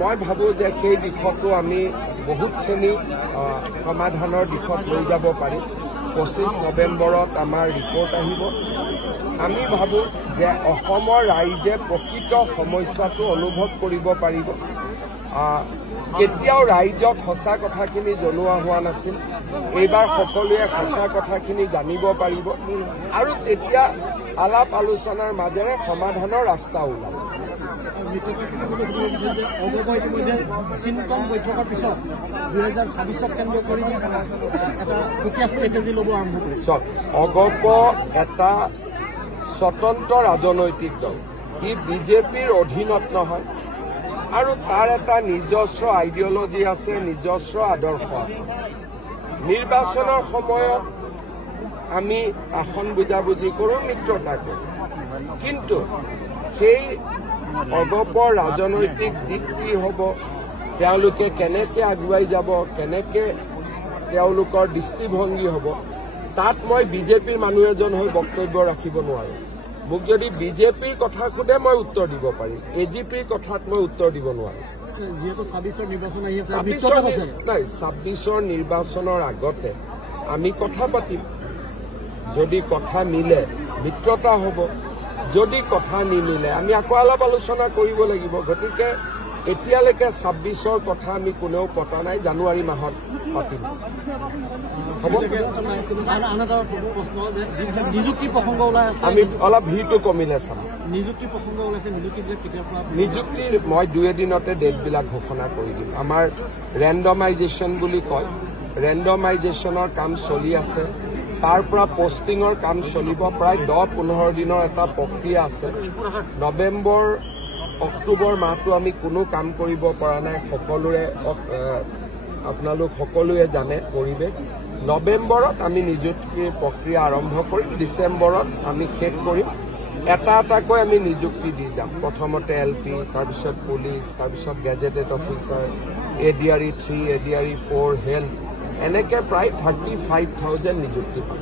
মই ভাবোঁ যে সেই দিশতো আমি বহুতখিনি সমাধানৰ দিশত লৈ যাব পাৰিম 25 নৱেম্বৰত আমাৰ ৰিপৰ্ট আহিব আমি ভাবোঁ যে অসমৰ ৰাইজে প্ৰকৃত সমস্যাটো অনুভৱ কৰিব পাৰিব কেতিয়াও ৰাইজক সঁচা কথাখিনি জনোৱা হোৱা নাছিল এইবাৰ সকলোৱে সঁচা কথাখিনি জানিব পাৰিব আৰু তেতিয়া আলাপ আলোচনাৰ মাজেৰে সমাধানৰ ৰাস্তা ওলাব চিনকম বৈঠকৰ পিছত 2026ক কেন্দ্ৰ কৰি এটা প্ৰক্ৰিয়া ষ্ট্ৰেটেজি ল'ব আৰম্ভ কৰিছে অগপ এটা স্বতন্ত্ৰ ৰাজনৈতিক দল ই বিজেপিৰ অধীনত নহয় আৰু তাৰ এটা নিজস্ব আইডিঅলজি আছে নিজস্ব আদৰ্শ আছে নিৰ্বাচনৰ সময়ত আমি আসন বুজাবুজি কৰোঁ মিত্ৰতা কৰোঁ কিন্তু সেই অগপৰ ৰাজনৈতিক দিশ কি হ'ব তেওঁলোকে কেনেকৈ আগুৱাই যাব কেনেকৈ তেওঁলোকৰ দৃষ্টিভংগী হ'ব তাত মই বিজেপিৰ মানুহ এজন হৈ বক্তব্য ৰাখিব নোৱাৰোঁ মোক যদি বিজেপিৰ কথা সোধে মই উত্তৰ দিব পাৰিম এজিপিৰ কথাত মই উত্তৰ দিব নোৱাৰোঁ যিহেতু 26ৰ নিৰ্বাচন আহি আছে 26ৰ নিৰ্বাচনৰ আগতে আমি কথা পাতিম যদি কথা মিলে মিত্ৰতা হ'ব যদি কথা নিমিলে আমি আকৌ অলপ আলোচনা কৰিব লাগিব গতিকে এতিয়ালৈকে 26ৰ কথা আমি কোনেও পতা নাই জানুৱাৰী মাহত পাতিম হ'ব আমি অলপ ভিৰটো কমিলে চাম নিযুক্তিৰ মই 2 এদিনতে ডেটবিলাক ঘোষণা কৰি দিম আমাৰ ৰেণ্ডমাইজেশ্যন বুলি কয় ৰেণ্ডমাইজেশ্যনৰ কাম চলি আছে তাৰ পৰা পোষ্টিঙৰ কাম চলিব প্ৰায় 10-15 দিনৰ এটা প্ৰক্ৰিয়া আছে নৱেম্বৰ অক্টোবৰ মাহটো আমি কোনো কাম কৰিব পৰা নাই সকলোৰে আপোনালোক সকলোৱে জানে পৰিৱেশ নৱেম্বৰত আমি নিযুক্তিৰ প্ৰক্ৰিয়া আৰম্ভ কৰিম ডিচেম্বৰত আমি শেষ কৰিম এটা এটাকৈ আমি নিযুক্তি দি যাম প্ৰথমতে LP তাৰপিছত পুলিচ তাৰপিছত gazetted officer ADRE 3 ADRE 4 health এনেকৈ প্ৰায় 35,000 নিযুক্তি পাম